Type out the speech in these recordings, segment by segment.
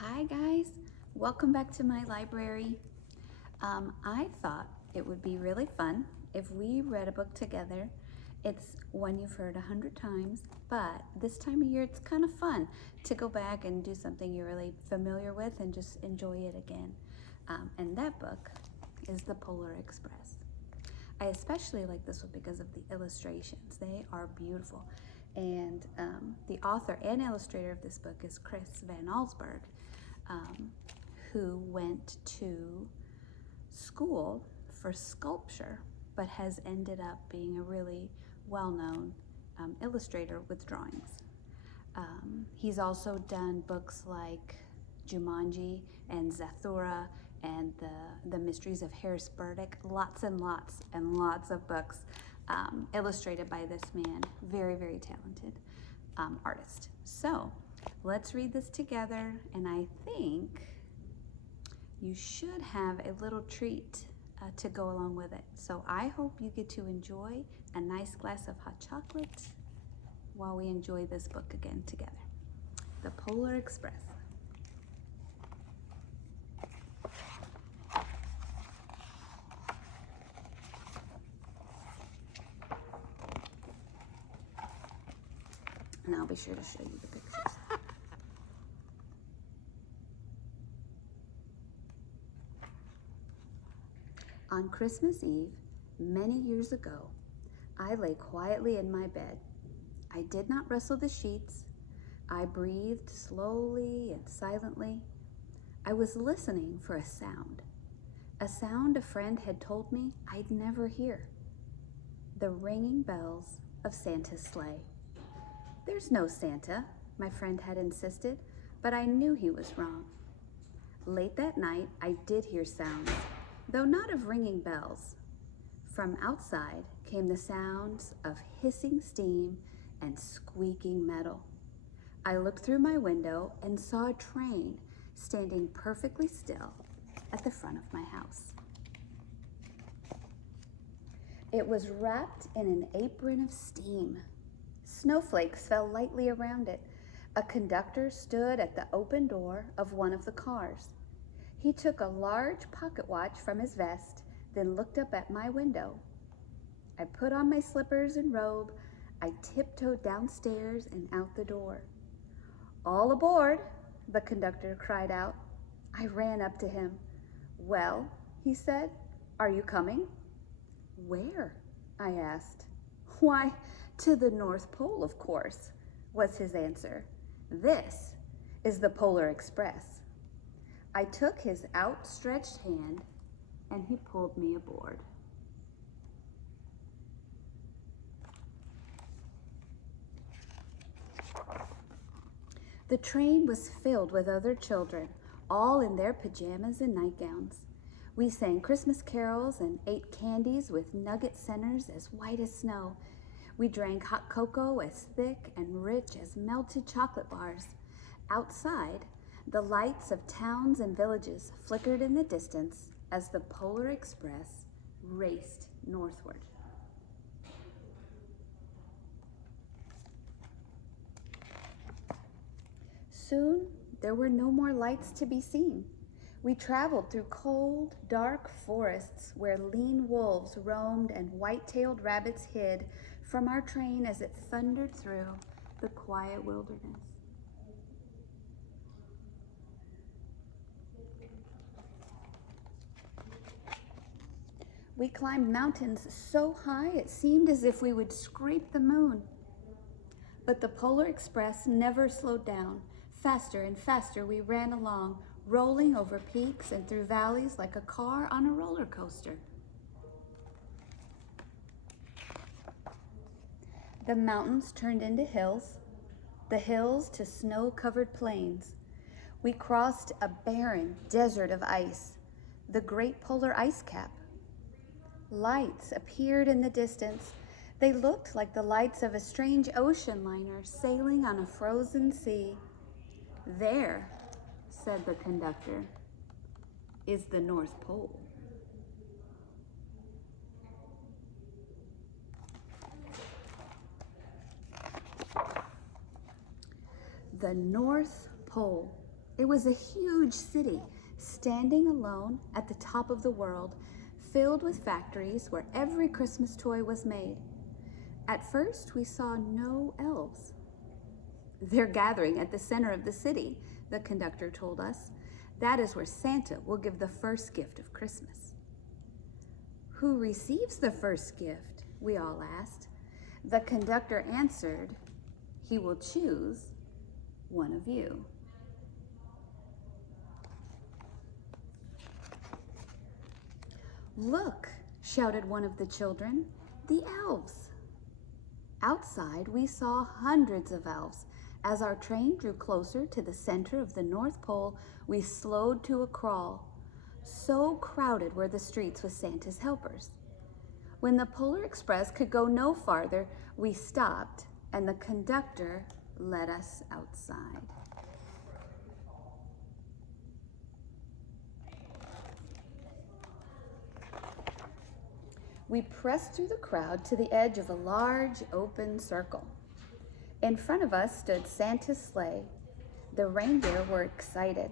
Hi guys, welcome back to my library. I thought it would be really fun if we read a book together. It's one you've heard 100 times, but this time of year it's kind of fun to go back and do something you're really familiar with and just enjoy it again. And that book is The Polar Express. I especially like this one because of the illustrations. They are beautiful. And the author and illustrator of this book is Chris Van Allsburg, um, who went to school for sculpture, but has ended up being a really well-known illustrator with drawings. He's also done books like Jumanji and Zathura and the Mysteries of Harris Burdick. Lots and lots and lots of books illustrated by this man. Very, very talented artist. So let's read this together, and I think you should have a little treat to go along with it. So I hope you get to enjoy a nice glass of hot chocolate while we enjoy this book again together. The Polar Express. And I'll be sure to show you the pictures. On Christmas Eve, many years ago, I lay quietly in my bed. I did not rustle the sheets. I breathed slowly and silently. I was listening for a sound a friend had told me I'd never hear. The ringing bells of Santa's sleigh. There's no Santa, my friend had insisted, but I knew he was wrong. Late that night, I did hear sounds, though not of ringing bells. From outside came the sounds of hissing steam and squeaking metal. I looked through my window and saw a train standing perfectly still at the front of my house. It was wrapped in an apron of steam. Snowflakes fell lightly around it. A conductor stood at the open door of one of the cars. He took a large pocket watch from his vest, then looked up at my window. I put on my slippers and robe. I tiptoed downstairs and out the door. "All aboard," the conductor cried out. I ran up to him. "Well," he said, "are you coming?" "Where?" I asked. "Why, to the North Pole, of course," was his answer. "This is the Polar Express." I took his outstretched hand and he pulled me aboard. The train was filled with other children, all in their pajamas and nightgowns. We sang Christmas carols and ate candies with nugget centers as white as snow. We drank hot cocoa as thick and rich as melted chocolate bars. Outside, the lights of towns and villages flickered in the distance as the Polar Express raced northward. Soon, there were no more lights to be seen. We traveled through cold, dark forests where lean wolves roamed and white-tailed rabbits hid from our train as it thundered through the quiet wilderness. We climbed mountains so high it seemed as if we would scrape the moon. But the Polar Express never slowed down. Faster and faster we ran along, rolling over peaks and through valleys like a car on a roller coaster. The mountains turned into hills, the hills to snow-covered plains. We crossed a barren desert of ice, the Great Polar Ice Cap. Lights appeared in the distance. They looked like the lights of a strange ocean liner sailing on a frozen sea. "There," said the conductor, "is the North Pole." The North Pole. It was a huge city, standing alone at the top of the world, filled with factories where every Christmas toy was made. At first, we saw no elves. They're gathering at the center of the city, the conductor told us. That is where Santa will give the first gift of Christmas. Who receives the first gift? We all asked. The conductor answered, he will choose one of you. Look, shouted one of the children, the elves. Outside, we saw hundreds of elves. As our train drew closer to the center of the North Pole, we slowed to a crawl. So crowded were the streets with Santa's helpers. When the Polar Express could go no farther, we stopped and the conductor led us outside. We pressed through the crowd to the edge of a large open circle. In front of us stood Santa's sleigh. The reindeer were excited.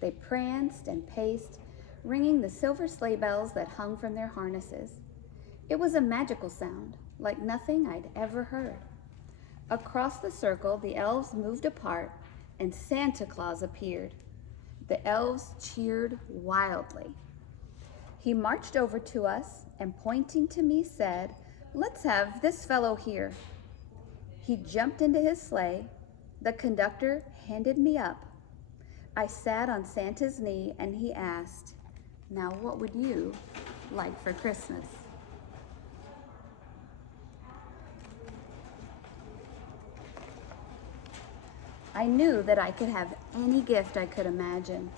They pranced and paced, ringing the silver sleigh bells that hung from their harnesses. It was a magical sound, like nothing I'd ever heard. Across the circle, the elves moved apart, and Santa Claus appeared. The elves cheered wildly. He marched over to us and, pointing to me, said, "Let's have this fellow here." He jumped into his sleigh. The conductor handed me up. I sat on Santa's knee and he asked, "Now what would you like for Christmas?" I knew that I could have any gift I could imagine,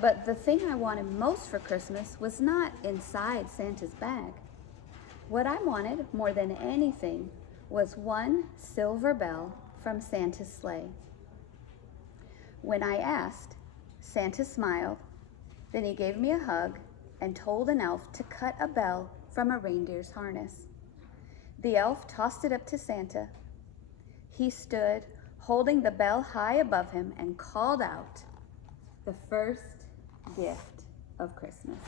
but the thing I wanted most for Christmas was not inside Santa's bag. What I wanted more than anything was one silver bell from Santa's sleigh. When I asked, Santa smiled. Then he gave me a hug and told an elf to cut a bell from a reindeer's harness. The elf tossed it up to Santa. He stood, holding the bell high above him, and called out, "The first gift of Christmas."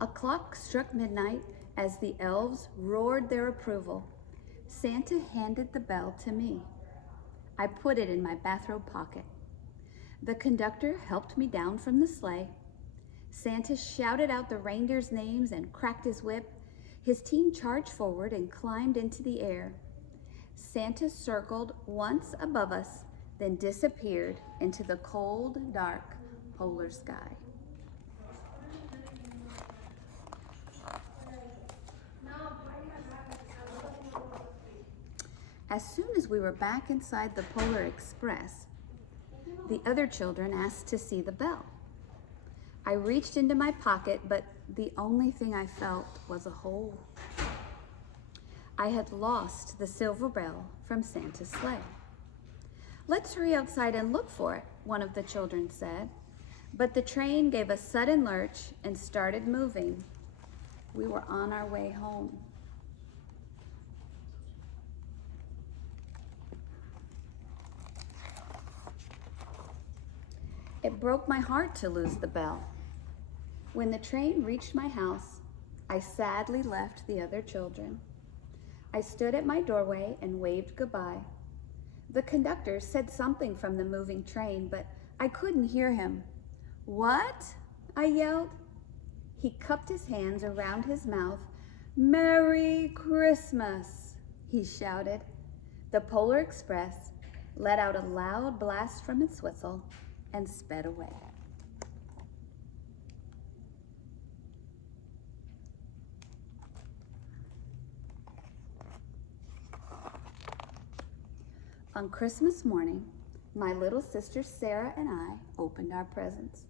A clock struck midnight as the elves roared their approval. Santa handed the bell to me. I put it in my bathrobe pocket. The conductor helped me down from the sleigh. Santa shouted out the reindeers' names and cracked his whip. His team charged forward and climbed into the air. Santa circled once above us, then disappeared into the cold, dark polar sky. As soon as we were back inside the Polar Express, the other children asked to see the bell. I reached into my pocket, but the only thing I felt was a hole. I had lost the silver bell from Santa's sleigh. "Let's hurry outside and look for it," one of the children said. But the train gave a sudden lurch and started moving. We were on our way home. It broke my heart to lose the bell. When the train reached my house, I sadly left the other children. I stood at my doorway and waved goodbye. The conductor said something from the moving train, but I couldn't hear him. "What?" I yelled. He cupped his hands around his mouth. "Merry Christmas," he shouted. The Polar Express let out a loud blast from its whistle and sped away. On Christmas morning, my little sister Sarah and I opened our presents.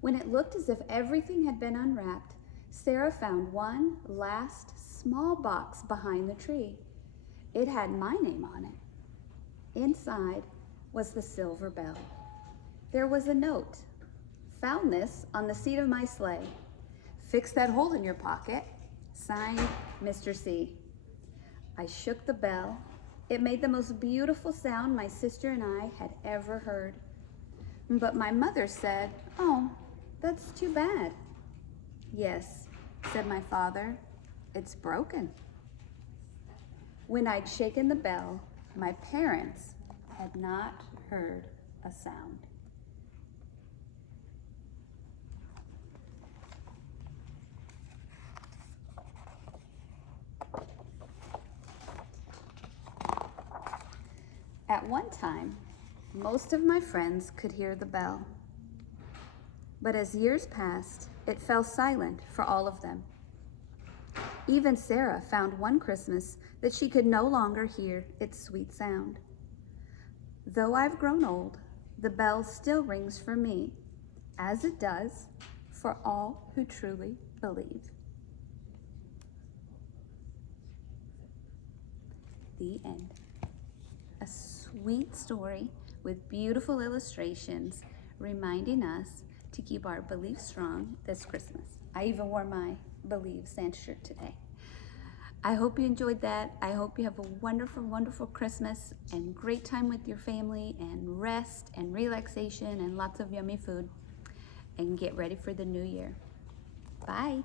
When it looked as if everything had been unwrapped, Sarah found one last small box behind the tree. It had my name on it. Inside was the silver bell. There was a note. "Found this on the seat of my sleigh. Fix that hole in your pocket. Signed, Mr. C." I shook the bell. It made the most beautiful sound my sister and I had ever heard. But my mother said, "Oh, that's too bad." "Yes," said my father, "it's broken." When I'd shaken the bell, my parents had not heard a sound. At one time, most of my friends could hear the bell. But as years passed, it fell silent for all of them. Even Sarah found one Christmas that she could no longer hear its sweet sound. Though I've grown old, the bell still rings for me, as it does for all who truly believe. The end. A sweet story with beautiful illustrations reminding us to keep our beliefs strong this Christmas. I even wore my Believe Santa shirt today. I hope you enjoyed that. I hope you have a wonderful, wonderful Christmas and great time with your family and rest and relaxation and lots of yummy food. And get ready for the new year. Bye.